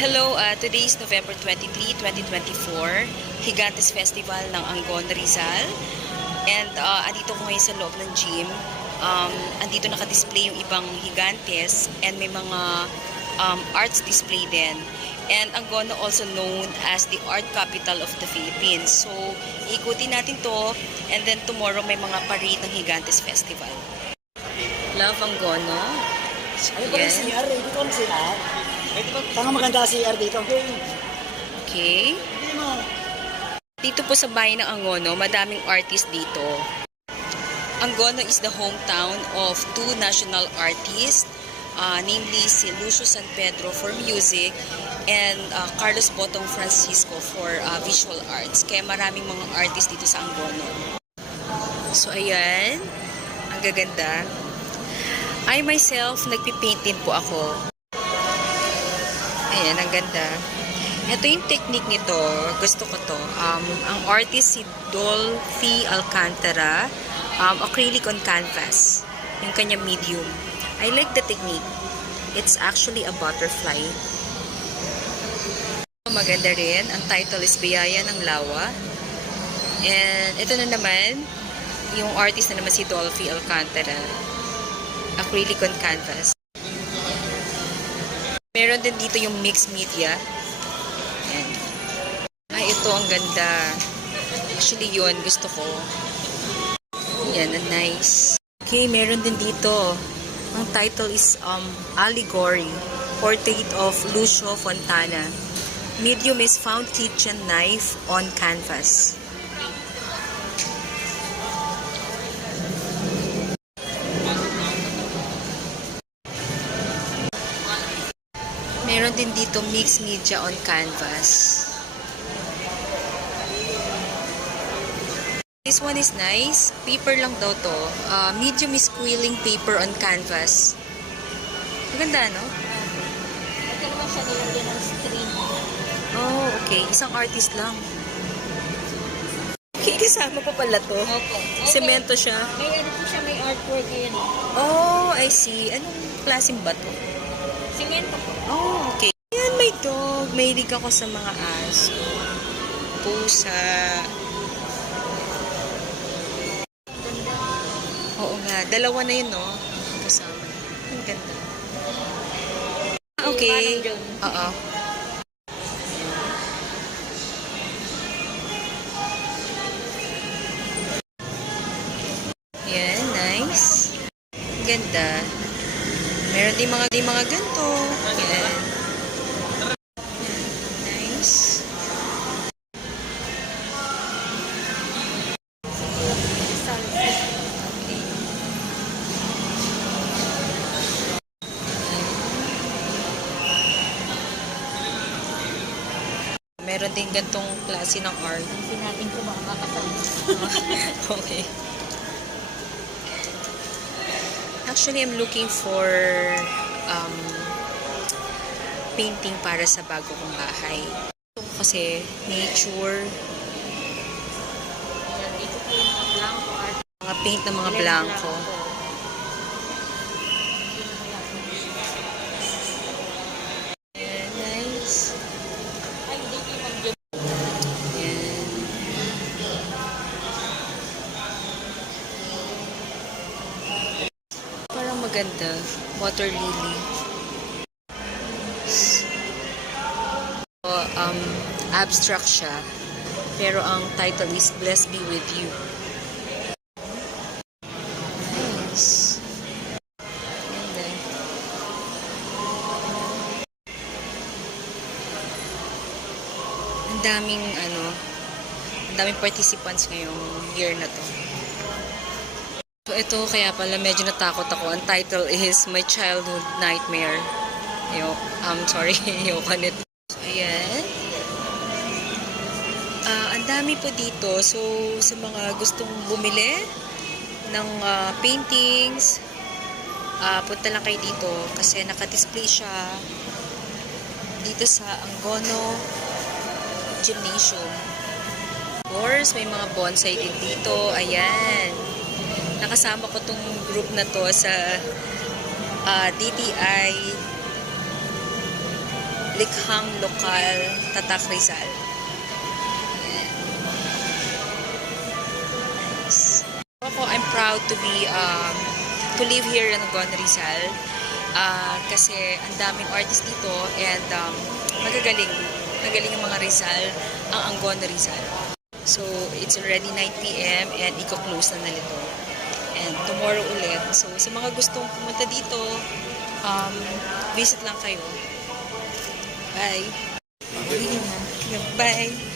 Hello, today is November 23, 2024, Higantes Festival ng Angon, Rizal. And andito ko ngayon sa loob ng gym. Andito naka-display yung ibang Higantes and may mga arts display din. And Angono also known as the art capital of the Philippines. So, ikutin natin to and then tomorrow may mga parade ng Higantes Festival. Love Angono. Ano ba yung CR? Dito ang CR? Tanga maganda CR dito. Okay. Dito po sa bayan ng Angono, madaming artist dito. Angono is the hometown of two national artists, namely si Lucio San Pedro for music and Carlos Botong Francisco for visual arts. Kaya maraming mga artists dito sa Angono. So ayan, ang gaganda. I myself, nagpipaint din po ako. Ayan, ang ganda. Ito yung technique nito. Gusto ko to. Ang artist si Dolphy Alcantara. Acrylic on canvas. Yung kanya medium. I like the technique. It's actually a butterfly. Maganda rin. Ang title is Biyaya ng Lawa. And ito na naman, yung artist na naman si Dolphy Alcantara. Acrylic on canvas. Meron din dito yung mixed media. Ayan. Ay, ito ang ganda. Actually yun, gusto ko. Yan, nice. Okay, meron din dito. Ang title is Allegory, Portrait of Lucio Fontana. Medium is found kitchen knife on canvas. Meron din dito mixed media on canvas. This one is nice. Paper lang daw to. Medium is quilling paper on canvas. Maganda, no? Ito naman siya nilagyan ng screen. Oh, okay. Isang artist lang. Okay, kasama pa pala to. Opo. Semento siya. May ano po siya, may artwork ngayon. Oh, I see. Anong klaseng ba to? Semento po. Oh, okay. Ayan, may dog. Mahilig ako sa mga aso. Pusa. Oo nga. Dalawa na yun, no? Kasama. Ang ganda. Okay. Oo. Yan, nice. Ang ganda. Meron din mga ganito. Yan. Nice. Meron din gantong klase ng art. Hindi natin ko baka makasama. Okay. Actually, I'm looking for painting para sa bago kong bahay. Ito kasi nature, Ito po yung mga blanco art. mga paint ng mga blanco. Ayan, nice. Ay, hindi ko yung mag-vlog. Ayan. Parang maganda. Water lily. So, abstract siya. Pero ang title is Blessed Be With You. Nice. Ganda. Ang daming participants ngayong year na to. So ito kaya pala medyo natakot ako. Ang title is My Childhood Nightmare. Sorry, yung kanit. So ayan. Ang dami po dito. So sa mga gustong bumili ng paintings, punta lang kayo dito kasi naka-display siya dito sa Angono Gymnasium. Of course, may mga bonsai din dito. Ayan. Nakasama ko tong group na to sa DTI likhang lokal Tatak Rizal. Ayan. Nice. Ako, I'm proud to live here in Angono, Rizal. Kasi ang daming artist dito and magagaling yung mga Rizal, ang Angono, Rizal. So, it's already 9 p.m. and iko-close na nito. And tomorrow ulit. So, sa mga gustong pumunta dito, visit lang kayo. Bye! Bye!